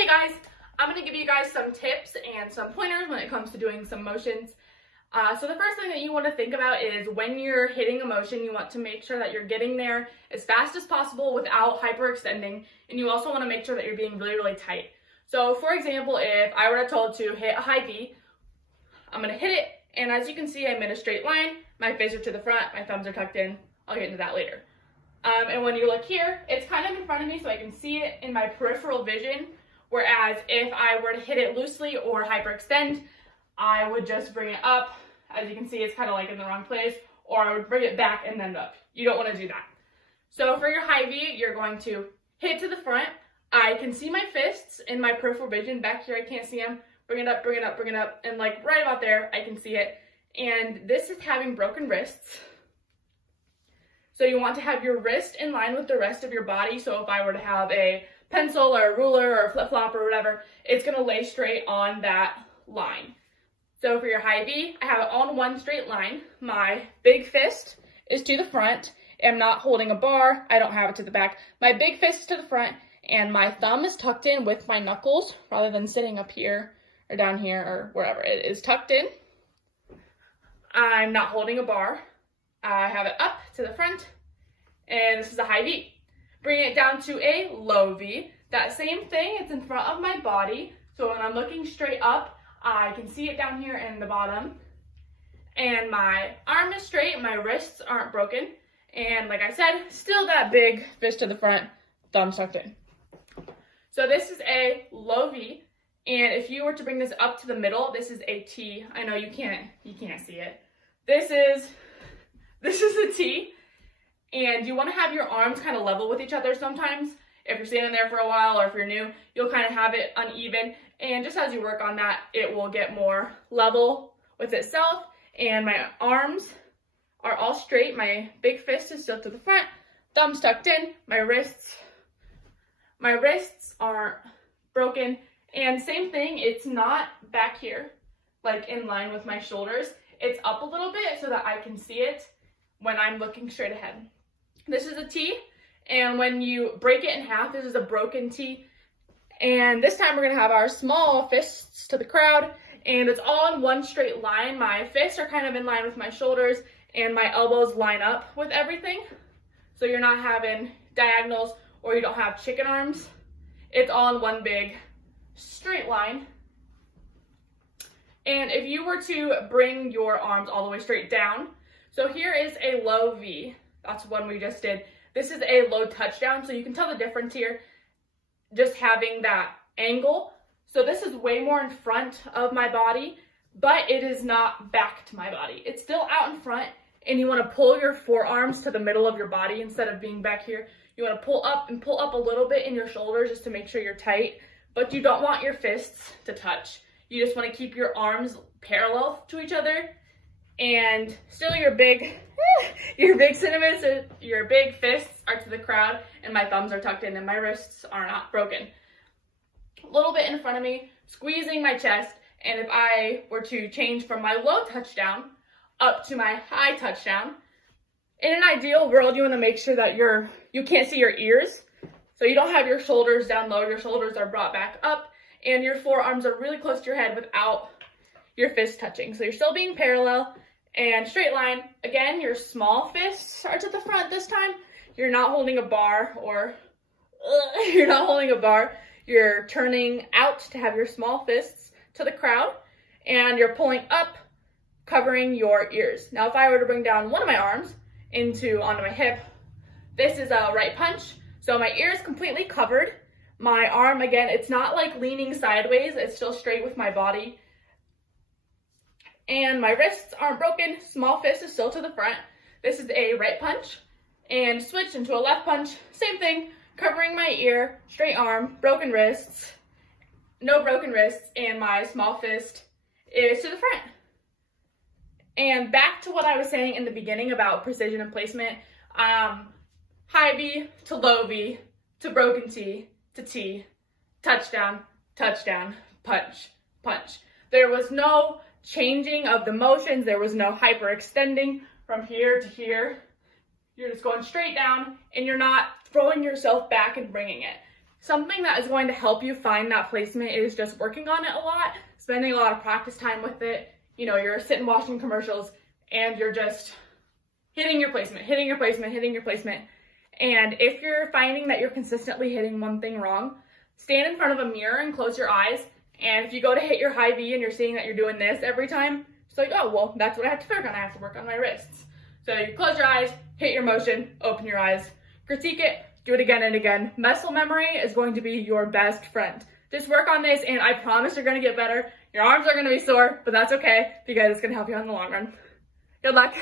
Hey guys, I'm going to give you guys some tips and some pointers when it comes to doing some motions. So the first thing that you want to think about is when you're hitting a motion, you want to make sure that you're getting there as fast as possible without hyperextending, and you also want to make sure that you're being really, really tight. So for example, if I were told to hit a high V, I'm going to hit it, and as you can see, I'm in a straight line. My fists are to the front, my thumbs are tucked in. I'll get into that later. And when you look here, it's kind of in front of me so I can see it in my peripheral vision. Whereas if I were to hit it loosely or hyperextend, I would just bring it up. As you can see, it's kind of like in the wrong place, or I would bring it back and then up. You don't want to do that. So for your high V, you're going to hit to the front. I can see my fists in my peripheral vision. Back here, I can't see them. Bring it up, bring it up, bring it up. And like right about there, I can see it. And this is having broken wrists. So you want to have your wrist in line with the rest of your body. So if I were to have a pencil or a ruler or a flip-flop or whatever, it's going to lay straight on that line. So for your high V, I have it on one straight line. My big fist is to the front. I'm not holding a bar. I don't have it to the back. My big fist is to the front, and my thumb is tucked in with my knuckles rather than sitting up here or down here or wherever. It is tucked in. I'm not holding a bar. I have it up to the front, and this is a high V. Bring it down to a low V. That same thing, it's in front of my body. So when I'm looking straight up, I can see it down here in the bottom. And my arm is straight, my wrists aren't broken. And like I said, still that big fist to the front, thumb tucked in. So this is a low V. And if you were to bring this up to the middle, this is a T. I know you can't see it. This is a T. And you want to have your arms kind of level with each other sometimes. If you're standing there for a while or if you're new, you'll kind of have it uneven. And just as you work on that, it will get more level with itself. And my arms are all straight. My big fist is still to the front, thumbs tucked in. My wrists aren't broken. And same thing, it's not back here, like in line with my shoulders. It's up a little bit so that I can see it when I'm looking straight ahead. This is a T, and when you break it in half, this is a broken T. And this time we're gonna have our small fists to the crowd, and it's all in one straight line. My fists are kind of in line with my shoulders, and my elbows line up with everything. So you're not having diagonals, or you don't have chicken arms. It's all in one big straight line. And if you were to bring your arms all the way straight down, so here is a low V. That's one we just did. This is a low touchdown, so you can tell the difference here just having that angle. So this is way more in front of my body, but it is not back to my body. It's still out in front, and you want to pull your forearms to the middle of your body instead of being back here. You want to pull up a little bit in your shoulders just to make sure you're tight, but you don't want your fists to touch. You just want to keep your arms parallel to each other, and still your big cinnamons, your big fists are to the crowd, and my thumbs are tucked in, and my wrists are not broken. A little bit in front of me, squeezing my chest, and if I were to change from my low touchdown up to my high touchdown, in an ideal world, you want to make sure that you can't see your ears, so you don't have your shoulders down low, your shoulders are brought back up, and your forearms are really close to your head without your fists touching. So you're still being parallel and straight line. Again, your small fists are to the front this time. You're not holding a bar You're turning out to have your small fists to the crowd, and you're pulling up, covering your ears. Now, if I were to bring down one of my arms onto my hip, this is a right punch. So my ear is completely covered. My arm, again, it's not like leaning sideways. It's still straight with my body. And my wrists aren't broken. Small fist is still to the front. This is a right punch. And switch into a left punch. Same thing, covering my ear, straight arm, broken wrists, no broken wrists, and my small fist is to the front. And back to what I was saying in the beginning about precision and placement. High V to low V to broken T to T, touchdown, touchdown, punch, punch. There was no changing of the motions. There was no hyperextending from here to here. You're just going straight down, and you're not throwing yourself back and bringing it. Something that is going to help you find that placement is just working on it a lot, spending a lot of practice time with it. You know, you're sitting watching commercials and you're just hitting your placement, hitting your placement, hitting your placement. And if you're finding that you're consistently hitting one thing wrong, stand in front of a mirror and close your eyes. And if you go to hit your high V and you're seeing that you're doing this every time, it's like, oh, well, that's what I have to work on. I have to work on my wrists. So you close your eyes, hit your motion, open your eyes, critique it, do it again and again. Muscle memory is going to be your best friend. Just work on this and I promise you're going to get better. Your arms are going to be sore, but that's okay because it's going to help you in the long run. Good luck.